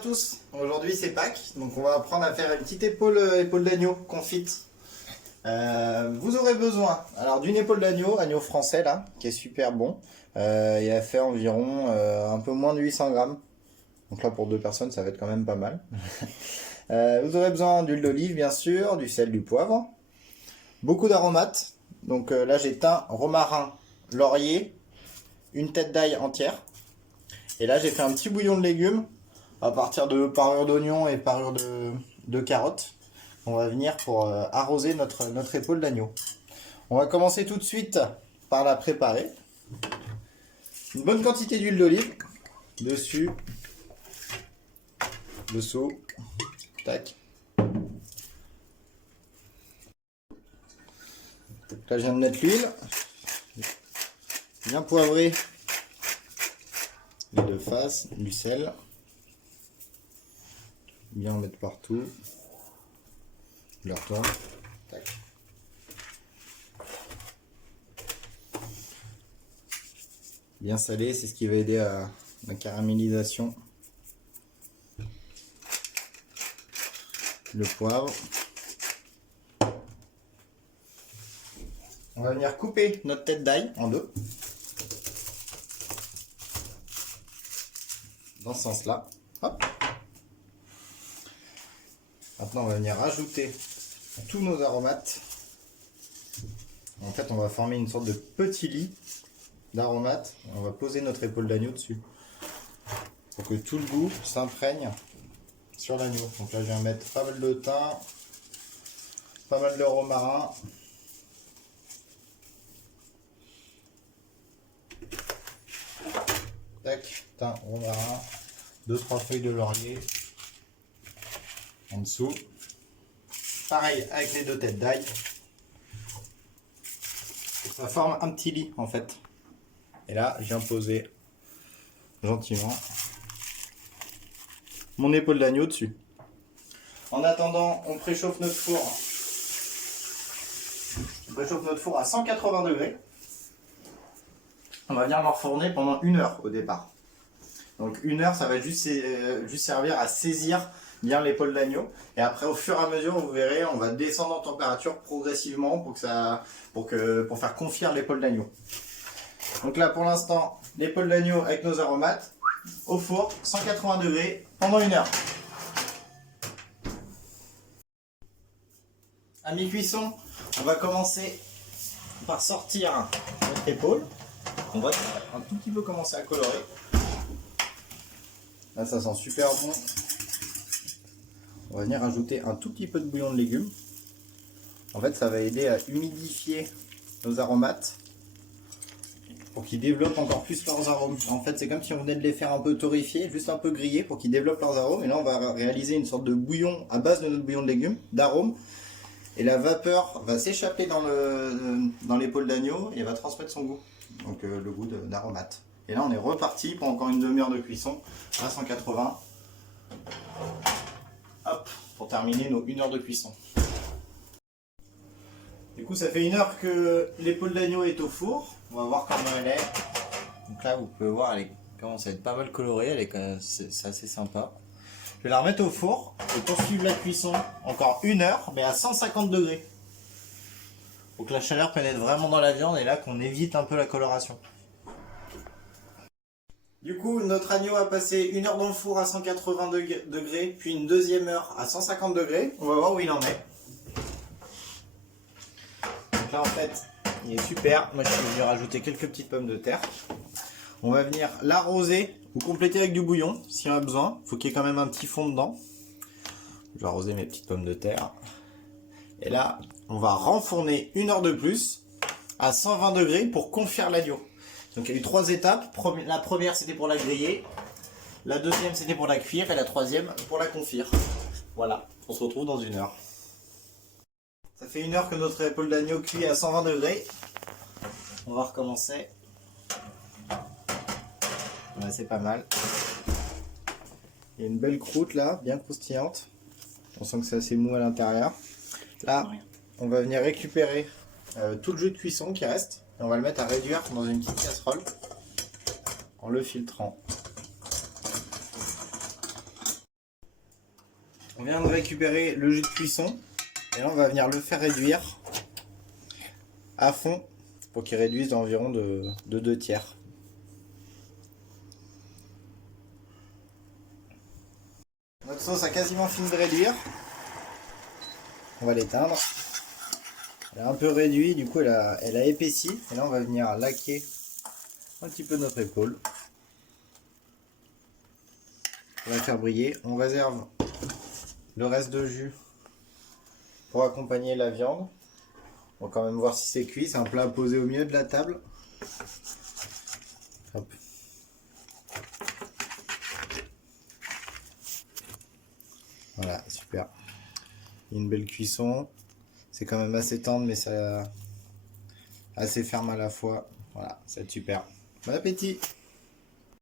tous, aujourd'hui c'est Pâques, donc on va apprendre à faire une petite épaule d'agneau confite. Vous aurez besoin alors d'une épaule d'agneau, agneau français là, qui est super bon. Il a fait environ un peu moins de 800 grammes. Donc là pour deux personnes ça va être quand même pas mal. Vous aurez besoin d'huile d'olive bien sûr, du sel, du poivre. Beaucoup d'aromates. Donc là j'ai thym, romarin, laurier, une tête d'ail entière. Et là j'ai fait un petit bouillon de légumes à partir de parure d'oignon et parure de carottes. On va venir pour arroser notre épaule d'agneau. On va commencer tout de suite par la préparer. Une bonne quantité d'huile d'olive dessus, dessous, tac. Là je viens de mettre l'huile, bien poivré, les deux faces, du sel, bien en mettre partout, je le retourne, tac. Bien salé, c'est ce qui va aider à la caramélisation. Le poivre. On va venir couper notre tête d'ail en deux. Dans ce sens-là. Hop. Maintenant, on va venir rajouter tous nos aromates. En fait, on va former une sorte de petit lit d'aromates. On va poser notre épaule d'agneau dessus pour que tout le goût s'imprègne sur l'agneau. Donc là, je viens mettre pas mal de thym, pas mal de romarin. Tac, thym, romarin, 2-3 feuilles de laurier en dessous. Pareil avec les deux têtes d'ail. Ça forme un petit lit en fait. Et là, je viens poser gentiment mon épaule d'agneau dessus. En attendant, on préchauffe notre four. On préchauffe notre four à 180 degrés. On va venir l'enfourner pendant 1 heure au départ. Donc 1 heure, ça va juste servir à saisir bien l'épaule d'agneau. Et après, au fur et à mesure, vous verrez, on va descendre en température progressivement pour faire confire l'épaule d'agneau. Donc là, pour l'instant, l'épaule d'agneau avec nos aromates au four, 180 degrés pendant 1 heure. À mi-cuisson, on va commencer par sortir notre épaule. On va un tout petit peu commencer à colorer. Là, ça sent super bon. On va venir ajouter un tout petit peu de bouillon de légumes. En fait, ça va aider à humidifier nos aromates pour qu'ils développent encore plus leurs arômes. En fait, c'est comme si on venait de les faire un peu torréfier, juste un peu griller pour qu'ils développent leurs arômes. Et là, on va réaliser une sorte de bouillon à base de notre bouillon de légumes, d'arômes. Et la vapeur va s'échapper dans l'épaule d'agneau et va transmettre son goût. Donc le goût d'aromate. Et là, on est reparti pour encore une demi-heure de cuisson à 180. Hop, pour terminer nos 1 heure de cuisson. Du coup, ça fait 1 heure que l'épaule d'agneau est au four. On va voir comment elle est. Donc là, vous pouvez voir, elle commence à être pas mal colorée. C'est assez sympa. Je vais la remettre au four et poursuivre la cuisson encore 1 heure, mais à 150 degrés. Pour que la chaleur pénètre vraiment dans la viande et là qu'on évite un peu la coloration. Du coup, notre agneau a passé 1 heure dans le four à 180 degrés, puis une deuxième heure à 150 degrés. On va voir où il en est. Donc là, en fait, il est super. Moi, je suis venu rajouter quelques petites pommes de terre. On va venir l'arroser ou compléter avec du bouillon, s'il y en a besoin. Il faut qu'il y ait quand même un petit fond dedans. Je vais arroser mes petites pommes de terre. Et là, on va renfourner 1 heure de plus à 120 degrés pour confire l'agneau. Donc il y a eu 3 étapes. La première c'était pour la griller, la deuxième c'était pour la cuire et la troisième pour la confire. Voilà, on se retrouve dans 1 heure. Ça fait 1 heure que notre épaule d'agneau cuit à 120 degrés. On va recommencer. Ouais, c'est pas mal. Il y a une belle croûte là, bien croustillante. On sent que c'est assez mou à l'intérieur. Là, on va venir récupérer tout le jus de cuisson qui reste. Et on va le mettre à réduire dans une petite casserole en le filtrant. On vient de récupérer le jus de cuisson. Et là, on va venir le faire réduire à fond pour qu'il réduise d'environ de 2 tiers. Notre sauce a quasiment fini de réduire. On va l'éteindre. Elle a un peu réduit, du coup elle a épaissi. Et là on va venir laquer un petit peu notre épaule. On va la faire briller. On réserve le reste de jus pour accompagner la viande. On va quand même voir si c'est cuit. C'est un plat posé au milieu de la table. Hop. Voilà, super. Il y a une belle cuisson. C'est quand même assez tendre, mais ça assez ferme à la fois. Voilà, c'est super. Bon appétit!